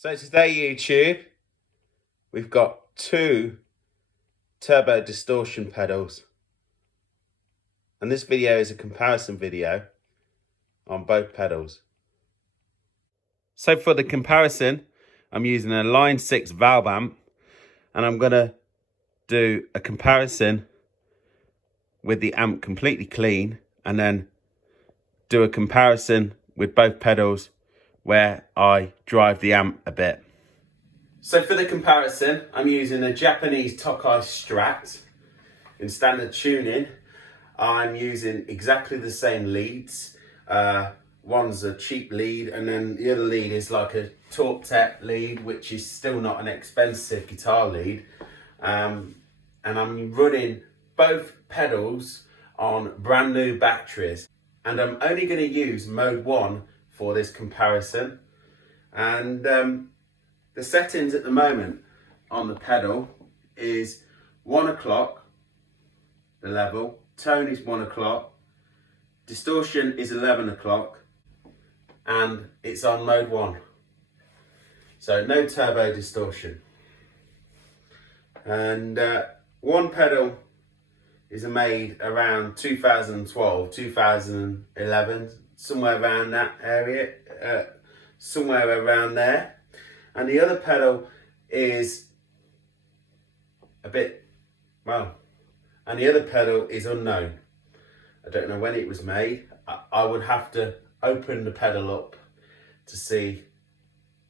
So today, YouTube, we've got two turbo distortion pedals, and this video is a comparison video on both pedals. So for the comparison, I'm using a line 6 valve amp, and I'm going to do a comparison with the amp completely clean, and then do a comparison with both pedals where I drive the amp a bit. So for the comparison, I'm using a Japanese Tokai Strat in standard tuning. I'm using exactly the same leads. One's a cheap lead, and then the other lead is like a Torque Tech lead, which is still not an expensive guitar lead. And I'm running both pedals on brand new batteries. And I'm only going to use mode 1 for this comparison. And the settings at the moment on the pedal is 1 o'clock, the level, tone is 1 o'clock, distortion is 11 o'clock, and it's on mode 1. So no turbo distortion. And one pedal is made around 2012, 2011, somewhere around that area, somewhere around there. And the other pedal is a bit, well, and the other pedal is unknown. I don't know when it was made. I would have to open the pedal up to see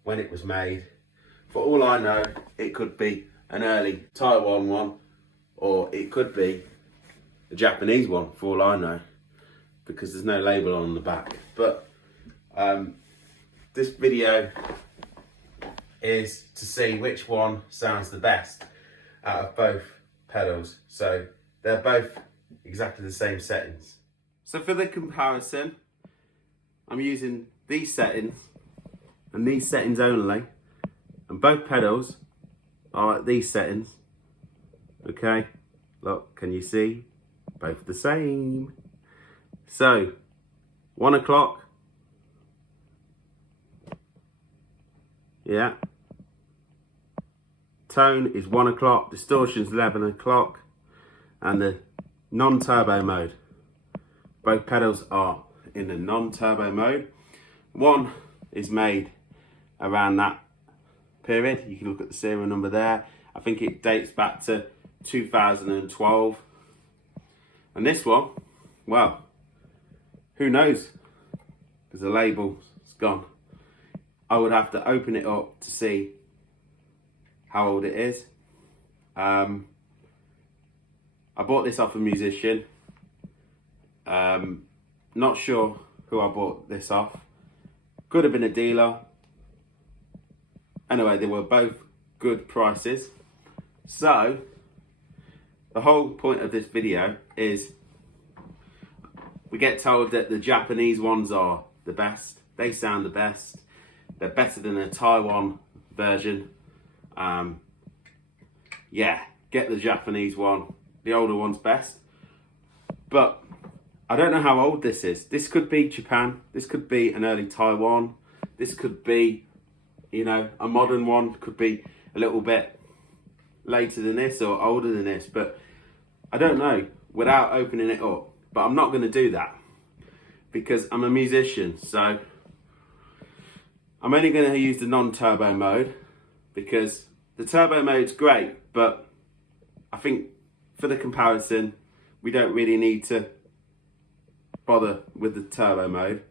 when it was made. For all I know, it could be an early Taiwan one, or it could be a Japanese one, for all I know, because there's no label on the back. But this video is to see which one sounds the best out of both pedals. So they're both exactly the same settings. So for the comparison, I'm using these settings and these settings only, and both pedals are at these settings. Okay, look, can you see? Both the same. So 1 o'clock, yeah, tone is 1 o'clock, distortion is 11 o'clock, and the non-turbo mode, both pedals are in the non-turbo mode. One is made around that period. You can look at the serial number there. I think it dates back to 2012. And this one, well, who knows? Because the label's gone. I would have to open it up to see how old it is. I bought this off a musician. Not sure who I bought this off. Could have been a dealer. Anyway, they were both good prices. So the whole point of this video is we get told that the Japanese ones are the best. They sound the best. They're better than a Taiwan version. Yeah, get the Japanese one. The older one's best. But I don't know how old this is. This could be Japan. This could be an early Taiwan. This could be, you know, a modern one. Could be a little bit later than this or older than this. But I don't know without opening it up. But I'm not going to do that because I'm a musician. So I'm only going to use the non-turbo mode because the turbo mode's great. But I think for the comparison, we don't really need to bother with the turbo mode.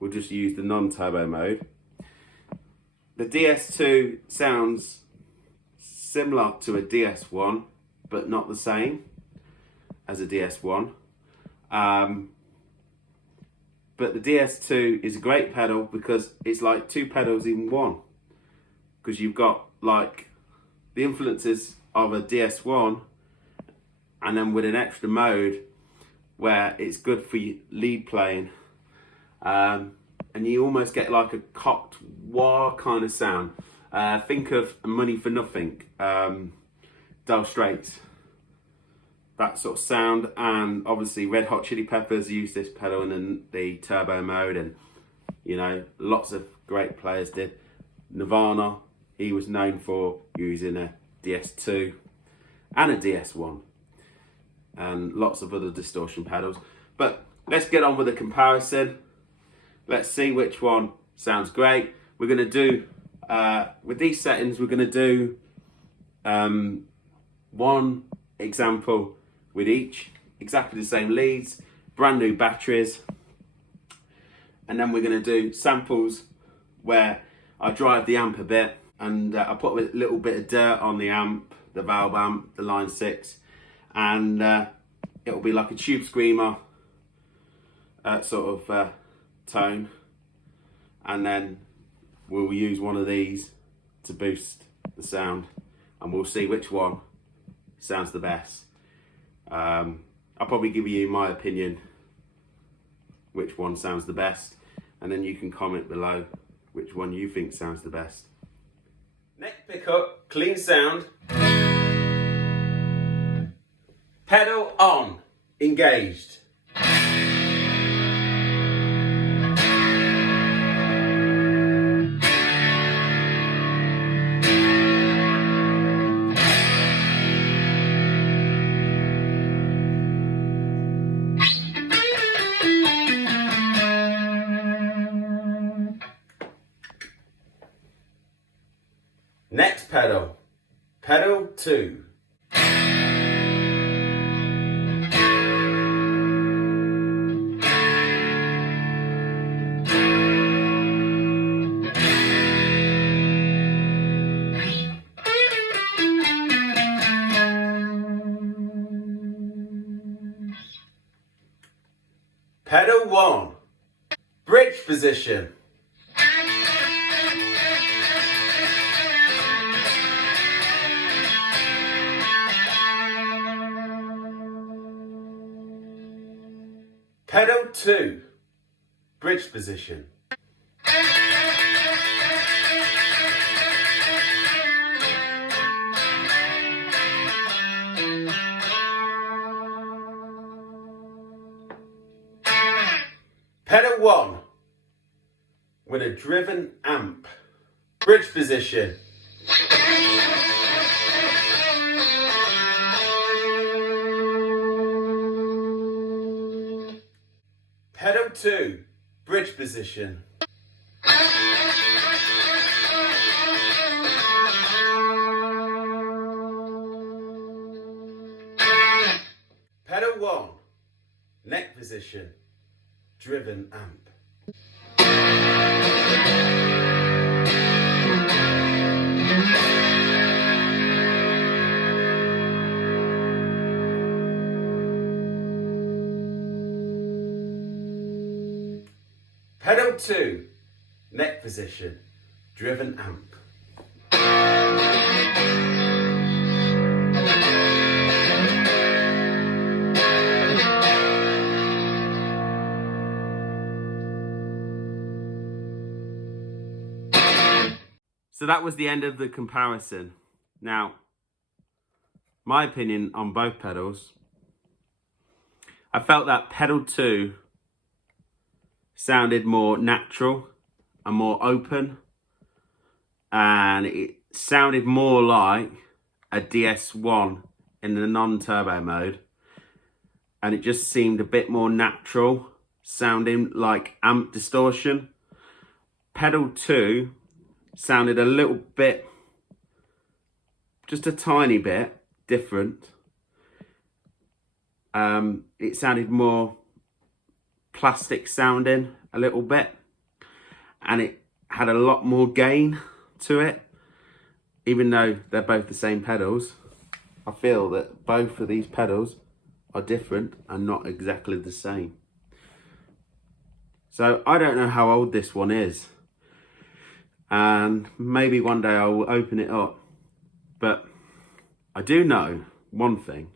We'll just use the non-turbo mode. The DS-2 sounds similar to a DS-1, but not the same as a DS-1. But the DS-2 is a great pedal because it's like two pedals in one. Because you've got like the influences of a DS-1, and then with an extra mode where it's good for your lead playing. And you almost get like a cocked wah kind of sound. Think of Money for Nothing, Dire Straits. That sort of sound, and obviously Red Hot Chili Peppers used this pedal in the turbo mode, and you know, lots of great players did. Nirvana, he was known for using a DS-2 and a DS-1 and lots of other distortion pedals. But let's get on with the comparison. Let's see which one sounds great. We're going to do, with these settings, we're going to do one example with each, exactly the same leads, brand new batteries, and then we're going to do samples where I drive the amp a bit and I put a little bit of dirt on the amp, the valve amp, the line 6, and it'll be like a tube screamer sort of tone, and then we'll use one of these to boost the sound, and we'll see which one sounds the best. I'll probably give you my opinion which one sounds the best, and then you can comment below which one you think sounds the best. Neck pickup, clean sound. Pedal on, engaged. Next pedal, pedal 2. Pedal 1, bridge position. Pedal 2, bridge position. Pedal 1, with a driven amp, bridge position. Pedal 2, bridge position. Pedal 1, neck position, driven amp. Pedal 2, neck position, driven amp. So that was the end of the comparison. Now, my opinion on both pedals, I felt that pedal 2 sounded more natural and more open, and it sounded more like a DS-1 in the non-turbo mode, and it just seemed a bit more natural, sounding like amp distortion. Pedal 2 sounded a little bit, just a tiny bit different. It sounded more plastic sounding a little bit, and it had a lot more gain to it. Even though they're both the same pedals, I feel that both of these pedals are different and not exactly the same. So I don't know how old this one is, and maybe one day I will open it up, but I do know one thing.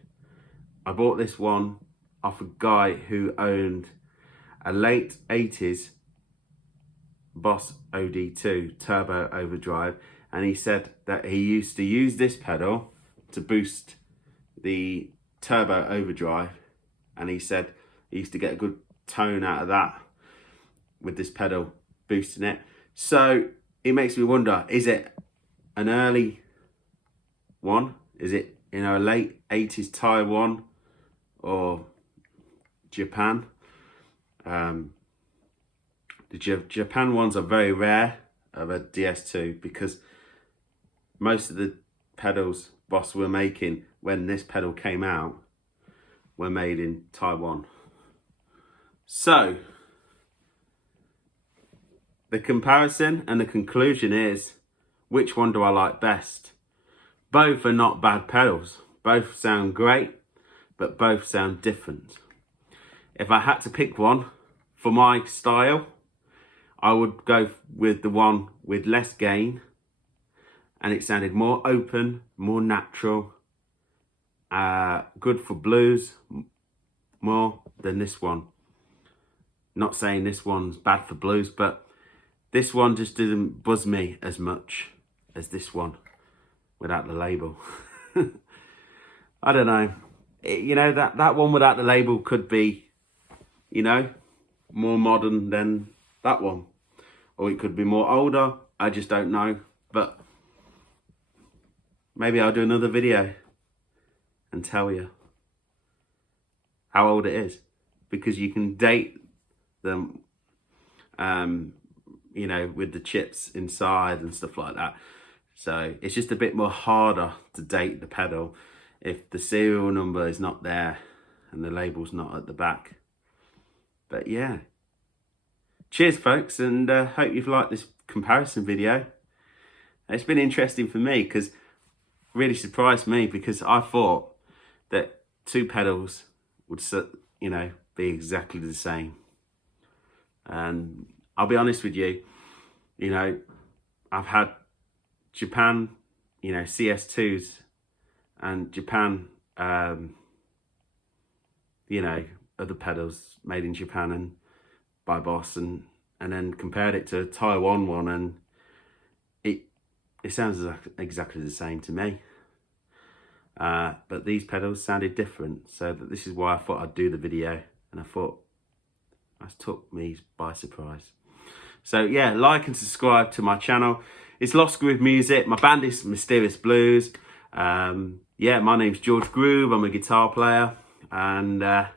I bought this one off a guy who owned a late 80s Boss OD2 turbo overdrive, and he said that he used to use this pedal to boost the turbo overdrive, and he said he used to get a good tone out of that with this pedal boosting it. So it makes me wonder, is it an early one? Is it, a late 80s Taiwan or Japan? The Japan ones are very rare of a DS-2 because most of the pedals Boss were making when this pedal came out were made in Taiwan. So the comparison and the conclusion is, which one do I like best? Both are not bad pedals. Both sound great, but both sound different. If I had to pick one for my style, I would go with the one with less gain, and it sounded more open, more natural, good for blues more than this one. Not saying this one's bad for blues, but this one just didn't buzz me as much as this one without the label. I don't know. That one without the label could be, more modern than that one. Or it could be more older. I just don't know. But maybe I'll do another video and tell you how old it is. Because you can date them, with the chips inside and stuff like that. So it's just a bit more harder to date the pedal if the serial number is not there and the label's not at the back. But yeah, cheers folks, and hope you've liked this comparison video. It's been interesting for me because really surprised me, because I thought that two pedals would, be exactly the same. And I'll be honest with you, I've had Japan, CS2s and Japan, other pedals made in Japan and by Boss, and then compared it to a Taiwan one, and it sounds exactly the same to me. But these pedals sounded different, so this is why I thought I'd do the video, and I thought that took me by surprise. So yeah, like and subscribe to my channel. It's Lost Groove Music. My band is Mysterious Blues. Yeah, my name's George Groove. I'm a guitar player and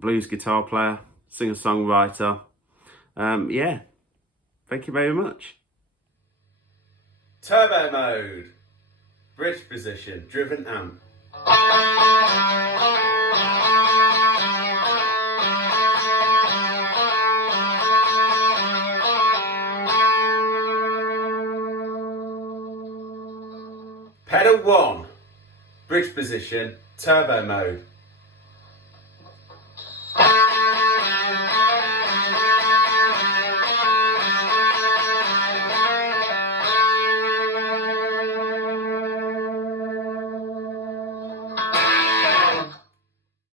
blues guitar player, singer-songwriter. Yeah, thank you very much. Turbo mode, bridge position, driven amp. Pedal 1, bridge position, turbo mode.